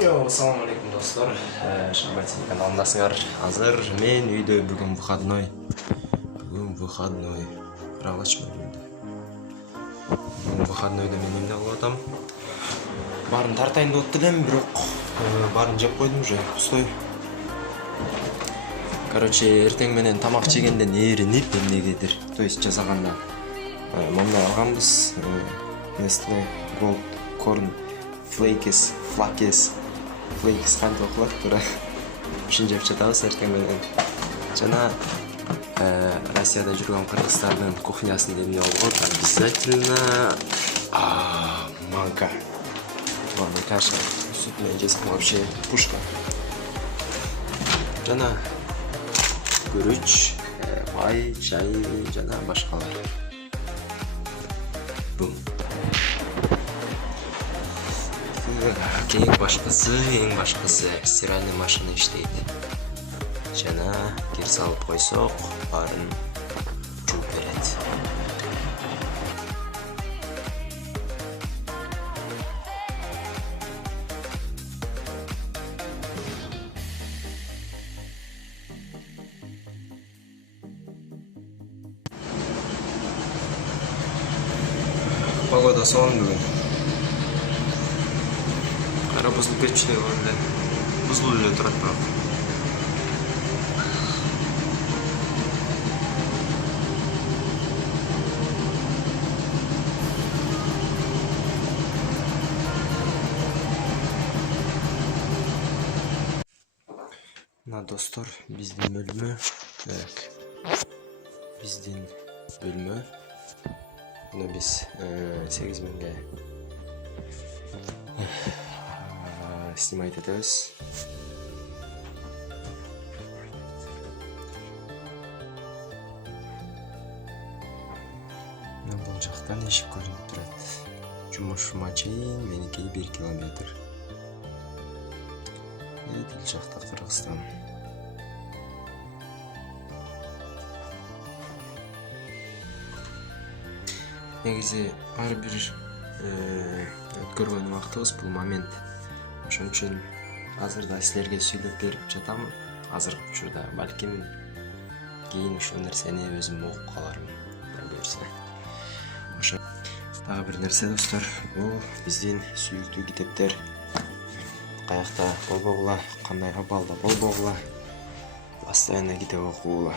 Assalamu alaikum dostlar. Шабатин каналындасыңар. Азыр мен үйдө бүгүн выходной. Карагылачы бүгүн. Бүгүн выходнойдо мен эмне кылып атам? Барын тартайын деп элем, бирок барын жеп койдум уже, пустой. Короче, эртең менен тамак жегенден ээринип эмнегедир, то есть жасаганда мындай алганбыз. Nestle Gold Corn Flakes кантип окулат, туура ушун жеп жатабыз эртең менен. Жана Россияда жүргөн кыргыздардын кухнясында эмне болгон? Обязательно манка. Ладно, каша. Суп менен жесем вообще пушка. Жана күрүч, май, чай жана башкалар. Бум. Эң башкысы стиральный машина иштейт. Жана кир салып койсок, барын жууп берет. Погода сонун бүгүн. Кара бузулуп кетчү деп эле. Бузулуп эле турат бирок. Мына достор, биздин бөлмө. Биздин бөлмө. Мына биз 8 миңге снимать этебиз. Бул жактан эшик көрүнүп турат. Жумушума чейин меники 1 километр. Тил жакта Кыргызстан. Негизи ар бир өткөргөн убактыбыз бул момент. Ошон үчүн азырда силерге сүйлөп берип жатам. Азыркы учурда балким кийин ушул нерсени өзүм угуп калармын. Буюрса. Ошо дагы бир нерсе достор, бул биздин сүйүктүү китептер. Каякта болбогула, кандай абалда болбогула, постоянно китеп окугула.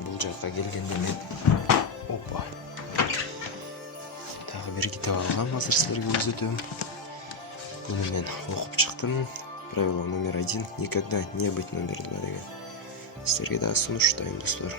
Бул жакка келгенде мен дагы бир китеп алгам, азыр силерге көрсөтөм. Буну мен окуп чыктым. Правило номер 1: никогда не быть номер 2 деген. Силерге дагы сунуштайм достор.